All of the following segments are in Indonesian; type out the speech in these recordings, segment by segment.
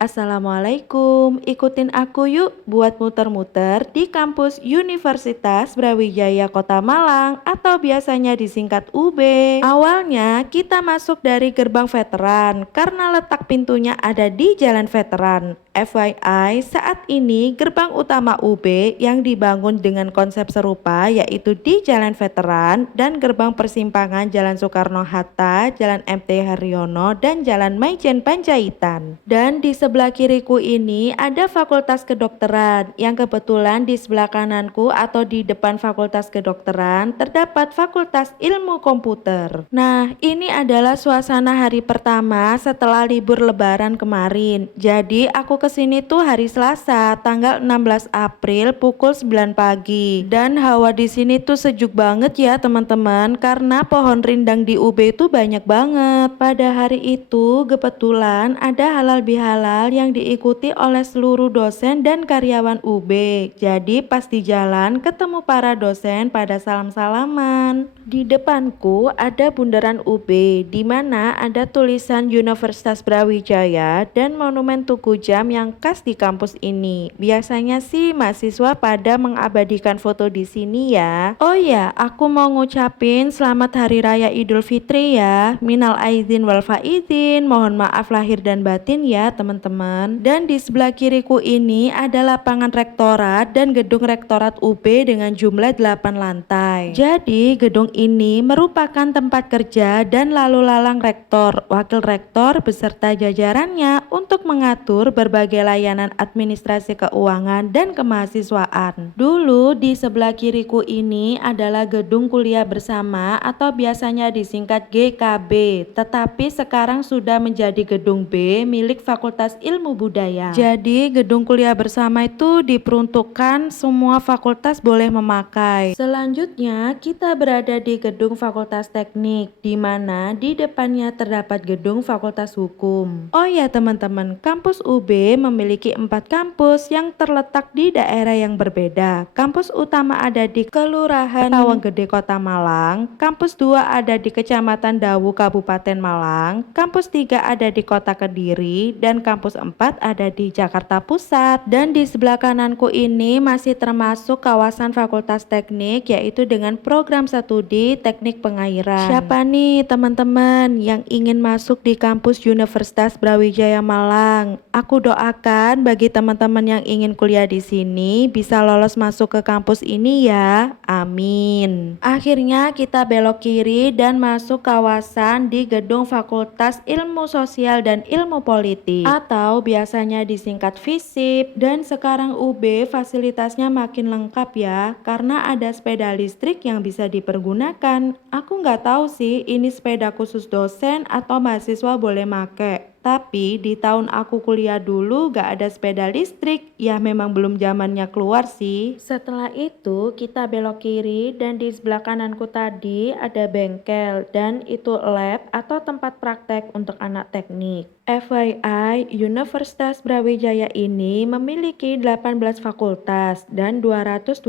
Assalamualaikum. Ikutin aku yuk buat muter-muter di kampus Universitas Brawijaya Kota Malang atau biasanya disingkat UB. Awalnya kita masuk dari gerbang veteran karena letak pintunya ada di Jalan Veteran. FYI, saat ini gerbang utama UB yang dibangun dengan konsep serupa yaitu di Jalan Veteran dan gerbang persimpangan Jalan Soekarno-Hatta, Jalan MT Haryono, dan Jalan Maijen Panjaitan. Dan di sebelah kiriku ini ada Fakultas Kedokteran yang kebetulan di sebelah kananku atau di depan Fakultas Kedokteran terdapat Fakultas Ilmu Komputer. Nah, ini adalah suasana hari pertama setelah libur lebaran kemarin. Jadi aku kesini tuh hari Selasa, tanggal 16 April pukul 9 pagi. Dan hawa di sini tuh sejuk banget ya teman-teman, karena pohon rindang di UB itu banyak banget. Pada hari itu kebetulan ada halal bihalal yang diikuti oleh seluruh dosen dan karyawan UB. Jadi pas di jalan ketemu para dosen pada salam-salaman. Di depanku ada bundaran UB di mana ada tulisan Universitas Brawijaya dan monumen Tugu Jam yang khas di kampus ini. Biasanya sih mahasiswa pada mengabadikan foto di sini ya. Oh ya, aku mau ngucapin selamat Hari Raya Idul Fitri ya. Minal aidin wal faizin, mohon maaf lahir dan batin ya teman-teman. Dan di sebelah kiriku ini ada lapangan rektorat dan gedung rektorat UB dengan jumlah 8 lantai. Jadi gedung ini merupakan tempat kerja dan lalu lalang rektor, wakil rektor beserta jajarannya untuk mengatur berbagai layanan administrasi keuangan dan kemahasiswaan. Dulu di sebelah kiriku ini adalah gedung kuliah bersama atau biasanya disingkat GKB, tetapi sekarang sudah menjadi gedung B milik Fakultas Ilmu Budaya. Jadi gedung kuliah bersama itu diperuntukkan semua fakultas boleh memakai. Selanjutnya kita berada di gedung Fakultas Teknik, di mana di depannya terdapat gedung Fakultas Hukum. Oh ya teman-teman, kampus UB memiliki 4 kampus yang terletak di daerah yang berbeda. Kampus utama ada di Kelurahan Tawanggede Kota Malang, kampus 2 ada di Kecamatan Dawu Kabupaten Malang, kampus 3 ada di Kota Kediri, dan kampus 4 ada di Jakarta Pusat. Dan di sebelah kananku ini masih termasuk kawasan Fakultas Teknik, yaitu dengan program studi Teknik Pengairan. Siapa nih teman-teman yang ingin masuk di kampus Universitas Brawijaya Malang? Aku doakan bagi teman-teman yang ingin kuliah di sini bisa lolos masuk ke kampus ini ya. Amin. Akhirnya kita belok kiri dan masuk kawasan di gedung Fakultas Ilmu Sosial dan Ilmu Politik atau biasanya disingkat FISIP. Dan sekarang UB fasilitasnya makin lengkap ya, karena ada sepeda listrik yang bisa dipergunakan. Aku nggak tahu sih ini sepeda khusus dosen atau mahasiswa boleh make. Tapi di tahun aku kuliah dulu gak ada sepeda listrik, ya memang belum zamannya keluar sih. Setelah itu kita belok kiri dan di sebelah kananku tadi ada bengkel dan itu lab atau tempat praktek untuk anak teknik. FYI, Universitas Brawijaya ini memiliki 18 fakultas dan 221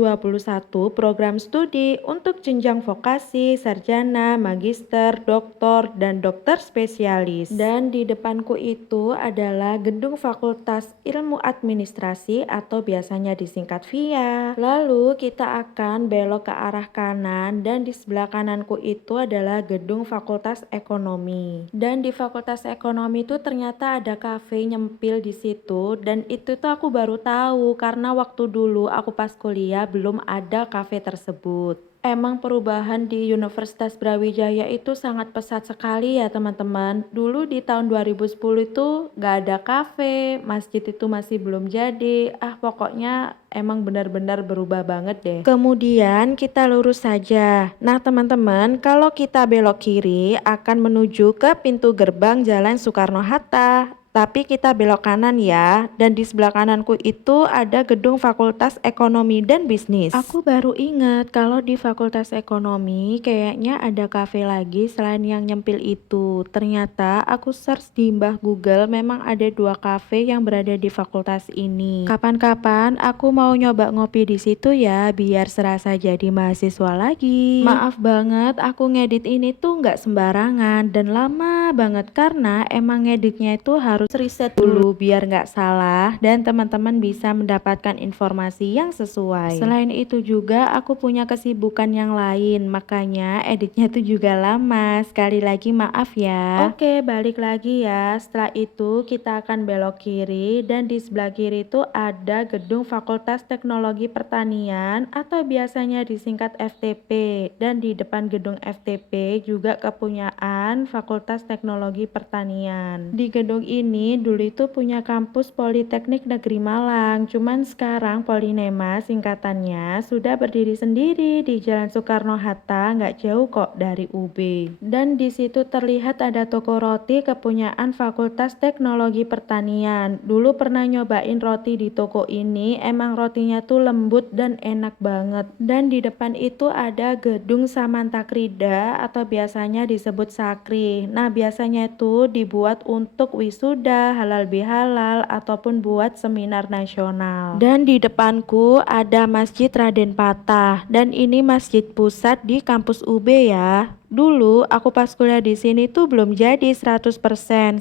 program studi untuk jenjang vokasi, sarjana, magister, doktor, dan dokter spesialis. Dan di depanku itu adalah gedung Fakultas Ilmu Administrasi atau biasanya disingkat VIA. Lalu kita akan belok ke arah kanan dan di sebelah kananku itu adalah gedung Fakultas Ekonomi. Dan di Fakultas Ekonomi itu ternyata ada kafe nyempil di situ, dan itu tuh aku baru tahu karena waktu dulu aku pas kuliah belum ada kafe tersebut. Emang perubahan di Universitas Brawijaya itu sangat pesat sekali ya teman-teman. Dulu di tahun 2010 itu gak ada kafe, masjid itu masih belum jadi. Pokoknya emang benar-benar berubah banget deh. Kemudian kita lurus saja. Nah teman-teman, kalau kita belok kiri akan menuju ke pintu gerbang Jalan Soekarno-Hatta. Tapi kita belok kanan ya, dan di sebelah kananku itu ada gedung Fakultas Ekonomi dan Bisnis. Aku baru ingat kalau di Fakultas Ekonomi kayaknya ada kafe lagi selain yang nyempil itu. Ternyata aku search di Mbah Google memang ada 2 kafe yang berada di fakultas ini. Kapan-kapan aku mau nyoba ngopi di situ ya, biar serasa jadi mahasiswa lagi. Maaf banget, aku ngedit ini tuh nggak sembarangan dan lama banget karena emang ngeditnya itu harus harus riset dulu biar nggak salah dan teman-teman bisa mendapatkan informasi yang sesuai. Selain itu juga aku punya kesibukan yang lain, makanya editnya tuh juga lama. Sekali lagi maaf ya. Oke, balik lagi ya. Setelah itu kita akan belok kiri dan di sebelah kiri itu ada gedung Fakultas Teknologi Pertanian atau biasanya disingkat FTP, dan di depan gedung FTP juga kepunyaan Fakultas Teknologi Pertanian. Di gedung ini dulu itu punya kampus Politeknik Negeri Malang, cuman sekarang Polinema singkatannya sudah berdiri sendiri di Jalan Soekarno-Hatta, nggak jauh kok dari UB. Dan di situ terlihat ada toko roti kepunyaan Fakultas Teknologi Pertanian. Dulu pernah nyobain roti di toko ini, emang rotinya tuh lembut dan enak banget. Dan di depan itu ada gedung Samantakrida atau biasanya disebut Sakri. Nah, biasanya itu dibuat untuk wisuda, halal bihalal ataupun buat seminar nasional. Dan di depanku ada Masjid Raden Patah, dan ini masjid pusat di kampus UB ya. Dulu aku pas kuliah di sini tuh belum jadi 100%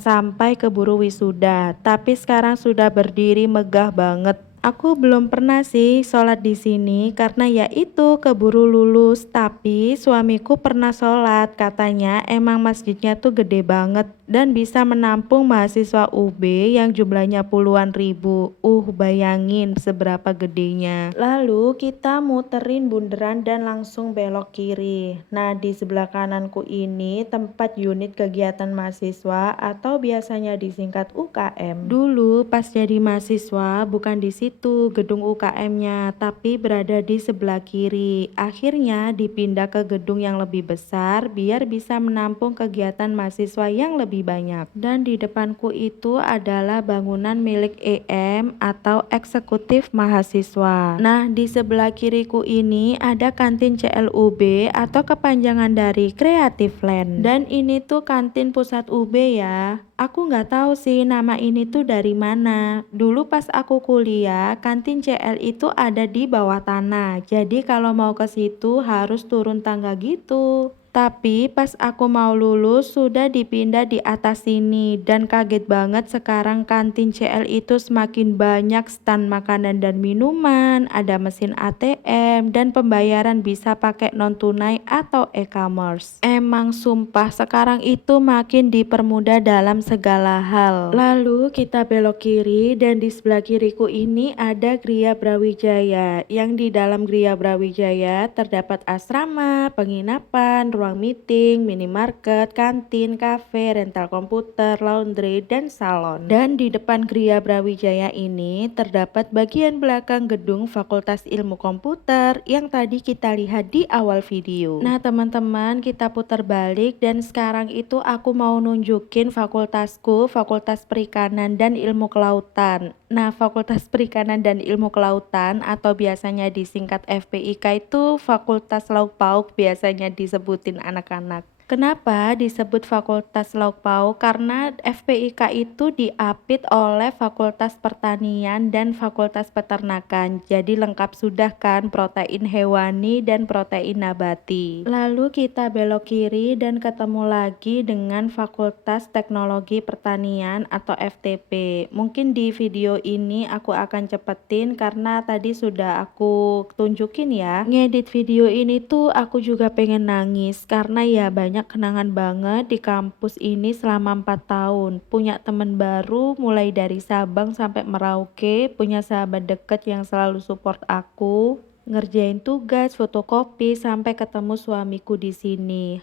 sampai keburu wisuda, tapi sekarang sudah berdiri megah banget. Aku belum pernah sih sholat di sini karena ya itu keburu lulus, tapi suamiku pernah sholat, katanya emang masjidnya tuh gede banget dan bisa menampung mahasiswa UB yang jumlahnya puluhan ribu. Bayangin seberapa gedenya. Lalu kita muterin bundaran dan langsung belok kiri. Nah, di sebelah kananku ini tempat unit kegiatan mahasiswa atau biasanya disingkat UKM. Dulu pas jadi mahasiswa bukan di situ gedung UKM-nya, tapi berada di sebelah kiri. Akhirnya dipindah ke gedung yang lebih besar biar bisa menampung kegiatan mahasiswa yang lebih banyak. Dan di depanku itu adalah bangunan milik EM atau eksekutif mahasiswa. Nah, di sebelah kiriku ini ada kantin CLUB atau kepanjangan dari Creative Land. Dan ini tuh kantin pusat UB ya. Aku nggak tahu sih nama ini tuh dari mana. Dulu pas aku kuliah, kantin CL itu ada di bawah tanah. Jadi kalau mau ke situ harus turun tangga gitu. Tapi pas aku mau lulus sudah dipindah di atas sini dan kaget banget sekarang kantin CL itu semakin banyak stand makanan dan minuman, ada mesin ATM dan pembayaran bisa pakai non tunai atau e-commerce. Emang sumpah sekarang itu makin dipermudah dalam segala hal. Lalu kita belok kiri dan di sebelah kiriku ini ada Gria Brawijaya, yang di dalam Gria Brawijaya terdapat asrama, penginapan, ruang meeting, minimarket, kantin, kafe, rental komputer, laundry, dan salon. Dan di depan Gria Brawijaya ini terdapat bagian belakang gedung Fakultas Ilmu Komputer yang tadi kita lihat di awal video. Nah teman-teman, kita putar balik dan sekarang itu aku mau nunjukin fakultasku, Fakultas Perikanan dan Ilmu Kelautan. Nah, Fakultas Perikanan dan Ilmu Kelautan atau biasanya disingkat FPIK itu Fakultas Lauk Pauk biasanya disebutin anak-anak. Kenapa disebut Fakultas Lauk Pauk? Karena FPIK itu diapit oleh Fakultas Pertanian dan Fakultas Peternakan. Jadi lengkap sudah kan protein hewani dan protein nabati. Lalu kita belok kiri dan ketemu lagi dengan Fakultas Teknologi Pertanian atau FTP. Mungkin di video ini aku akan cepetin karena tadi sudah aku tunjukin ya. Ngedit video ini tuh aku juga pengen nangis karena ya banyak kenangan banget di kampus ini selama 4 tahun. Punya temen baru mulai dari Sabang sampai Merauke, punya sahabat deket yang selalu support aku, ngerjain tugas, fotokopi, sampai ketemu suamiku di sini.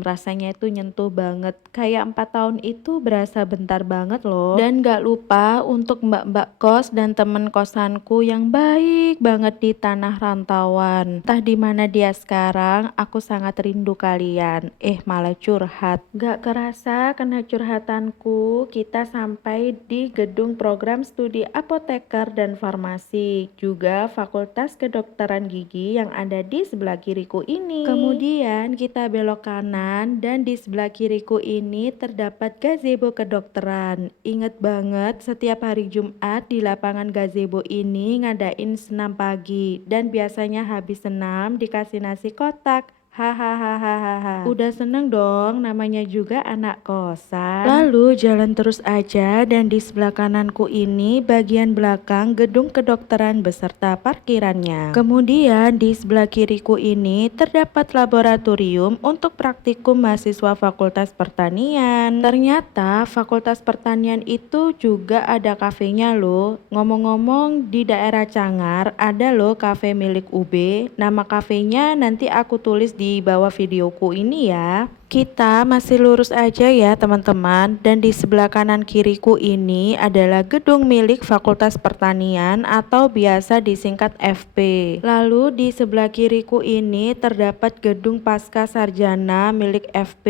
Rasanya itu nyentuh banget. Kayak 4 tahun itu berasa bentar banget loh. Dan gak lupa untuk mbak-mbak kos dan temen kosanku yang baik banget di tanah rantauan. Entah di mana dia sekarang, aku sangat rindu kalian. Malah curhat. Gak kerasa kena curhatanku, kita sampai di gedung program studi apoteker dan farmasi, juga Fakultas Kedokteran Gigi yang ada di sebelah kiriku ini. Kemudian kita belok kanan dan di sebelah kiriku ini terdapat gazebo kedokteran. Ingat banget setiap hari Jumat di lapangan gazebo ini ngadain senam pagi dan biasanya habis senam dikasih nasi kotak, Hahaha. Udah seneng dong, namanya juga anak kosan. Lalu jalan terus aja dan di sebelah kananku ini bagian belakang gedung kedokteran beserta parkirannya. Kemudian di sebelah kiriku ini terdapat laboratorium untuk praktikum mahasiswa Fakultas Pertanian. Ternyata Fakultas Pertanian itu juga ada kafenya loh. Ngomong-ngomong di daerah Cangar ada loh kafe milik UB. Nama kafenya nanti aku tulis di bawah videoku ini ya. Kita masih lurus aja ya teman-teman, dan di sebelah kanan kiriku ini adalah gedung milik Fakultas Pertanian atau biasa disingkat FP. Lalu di sebelah kiriku ini terdapat gedung Pasca Sarjana milik FP,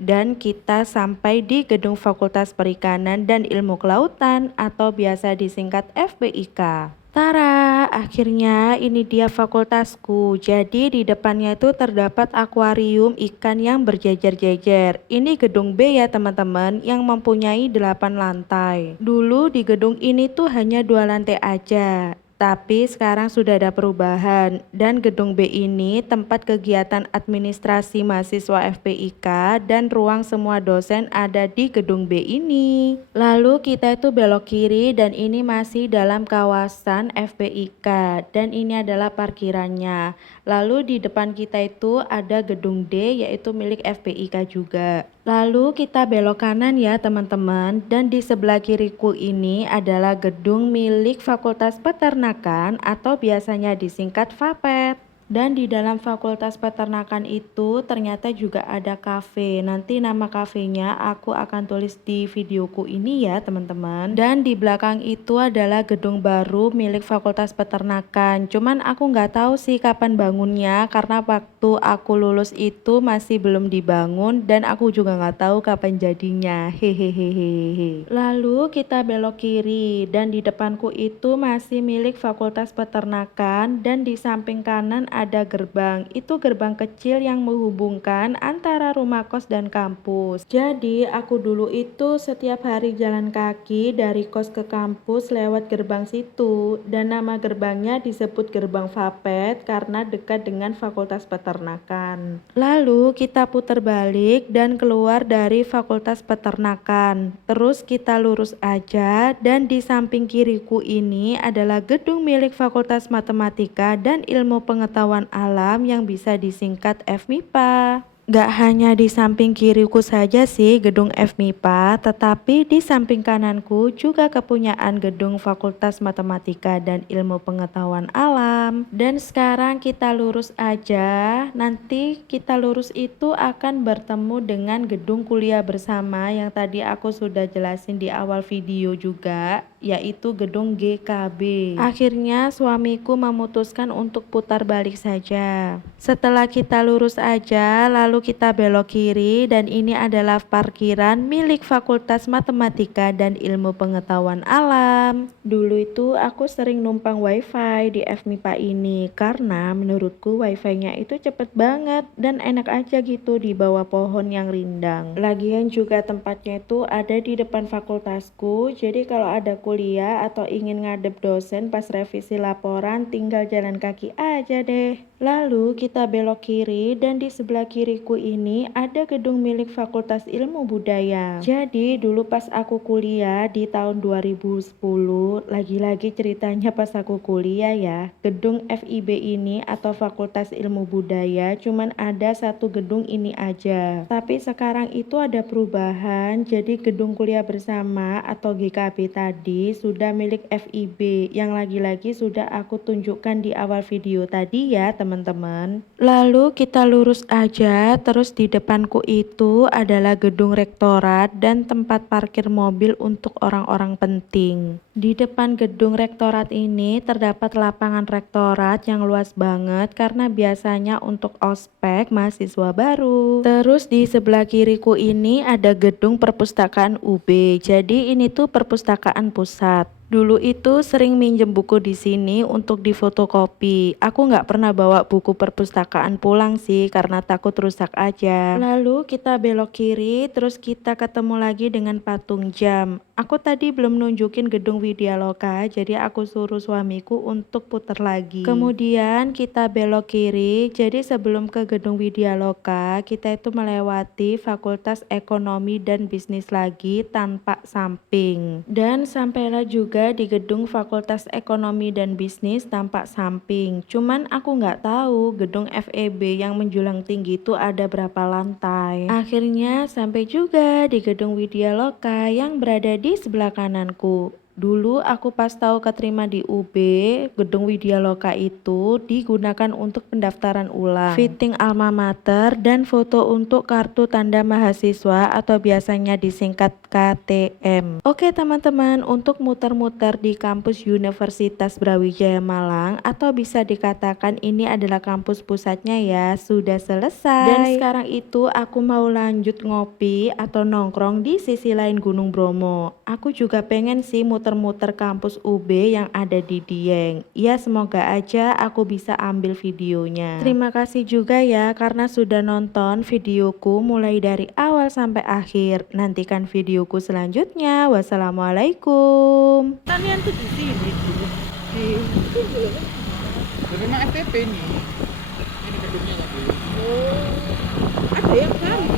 dan kita sampai di gedung Fakultas Perikanan dan Ilmu Kelautan atau biasa disingkat FPIK. Tara, akhirnya ini dia fakultasku. Jadi di depannya itu terdapat akuarium ikan yang berjejer-jejer. Ini gedung B ya teman-teman, yang mempunyai 8 lantai. Dulu di gedung ini tuh hanya 2 lantai aja. Tapi sekarang sudah ada perubahan, dan gedung B ini tempat kegiatan administrasi mahasiswa FPIK dan ruang semua dosen ada di gedung B ini. Lalu kita itu belok kiri dan ini masih dalam kawasan FPIK dan ini adalah parkirannya. Lalu di depan kita itu ada gedung D yaitu milik FPIK juga. Lalu kita belok kanan ya teman-teman, dan di sebelah kiriku ini adalah gedung milik Fakultas Peternakan atau biasanya disingkat FAPET. Dan di dalam Fakultas Peternakan itu ternyata juga ada kafe. Nanti nama kafenya aku akan tulis di videoku ini ya teman-teman. Dan di belakang itu adalah gedung baru milik Fakultas Peternakan. Cuman aku nggak tahu sih kapan bangunnya karena waktu aku lulus itu masih belum dibangun dan aku juga nggak tahu kapan jadinya. Hehehehe. Lalu kita belok kiri dan di depanku itu masih milik Fakultas Peternakan dan di samping kanan ada gerbang. Itu gerbang kecil yang menghubungkan antara rumah kos dan kampus. Jadi aku dulu itu setiap hari jalan kaki dari kos ke kampus lewat gerbang situ, dan nama gerbangnya disebut gerbang FAPET karena dekat dengan Fakultas Peternakan. Lalu kita putar balik dan keluar dari Fakultas Peternakan. Terus kita lurus aja dan di samping kiriku ini adalah gedung milik Fakultas Matematika dan Ilmu Pengetahuan Alam yang bisa disingkat FMIPA. Gak hanya di samping kiriku saja sih gedung FMIPA, tetapi di samping kananku juga kepunyaan gedung Fakultas Matematika dan Ilmu Pengetahuan Alam. Dan sekarang kita lurus aja, nanti kita lurus itu akan bertemu dengan gedung kuliah bersama yang tadi aku sudah jelasin di awal video juga, yaitu gedung GKB. Akhirnya suamiku memutuskan untuk putar balik saja. Setelah kita lurus aja, lalu kita belok kiri dan ini adalah parkiran milik Fakultas Matematika dan Ilmu Pengetahuan Alam. Dulu itu aku sering numpang wifi di FMIPA ini karena menurutku wifi-nya itu cepet banget dan enak aja gitu di bawah pohon yang rindang. Lagian juga tempatnya itu ada di depan fakultasku, jadi kalau ada kuliah atau ingin ngadep dosen pas revisi laporan tinggal jalan kaki aja deh. Lalu kita belok kiri dan di sebelah kiriku ini ada gedung milik Fakultas Ilmu Budaya. Jadi dulu pas aku kuliah di tahun 2010, lagi-lagi ceritanya pas aku kuliah ya, gedung FIB ini atau Fakultas Ilmu Budaya cuman ada satu gedung ini aja. Tapi sekarang itu ada perubahan, jadi gedung kuliah bersama atau GKB tadi sudah milik FIB yang lagi-lagi sudah aku tunjukkan di awal video tadi ya teman-teman. Lalu kita lurus aja, terus di depanku itu adalah gedung rektorat dan tempat parkir mobil untuk orang-orang penting. Di depan gedung rektorat ini terdapat lapangan rektorat yang luas banget karena biasanya untuk ospek mahasiswa baru. Terus di sebelah kiriku ini ada gedung perpustakaan UB. Jadi ini tuh perpustakaan pusat. Dulu itu sering minjem buku di sini untuk difotokopi. Aku nggak pernah bawa buku perpustakaan pulang sih karena takut rusak aja. Lalu kita belok kiri, terus kita ketemu lagi dengan patung jam. Aku tadi belum nunjukin gedung Widyaloka, jadi aku suruh suamiku untuk putar lagi. Kemudian kita belok kiri, jadi sebelum ke gedung Widyaloka, kita itu melewati Fakultas Ekonomi dan Bisnis lagi tanpa samping. Dan sampailah juga di gedung Fakultas Ekonomi dan Bisnis tampak samping. Cuman aku nggak tahu gedung FEB yang menjulang tinggi itu ada berapa lantai. Akhirnya sampai juga di gedung Widyaloka yang berada di sebelah kananku. Dulu aku pas tahu keterima di UB, gedung Widyaloka itu digunakan untuk pendaftaran ulang, fitting alma mater, dan foto untuk kartu tanda mahasiswa atau biasanya disingkat KTM. Oke teman-teman, untuk muter-muter di kampus Universitas Brawijaya Malang atau bisa dikatakan ini adalah kampus pusatnya ya, sudah selesai. Dan sekarang itu aku mau lanjut ngopi atau nongkrong di sisi lain Gunung Bromo. Aku juga pengen sih muter-muter kampus UB yang ada di Dieng. Ya semoga aja aku bisa ambil videonya. Terima kasih juga ya karena sudah nonton videoku mulai dari awal sampai akhir. Nantikan videoku selanjutnya. Wassalamualaikum. Tanian tuh di sini dulu. Di rumah FTP nih. Ini gedungnya lagi. Oh, ada yang kali.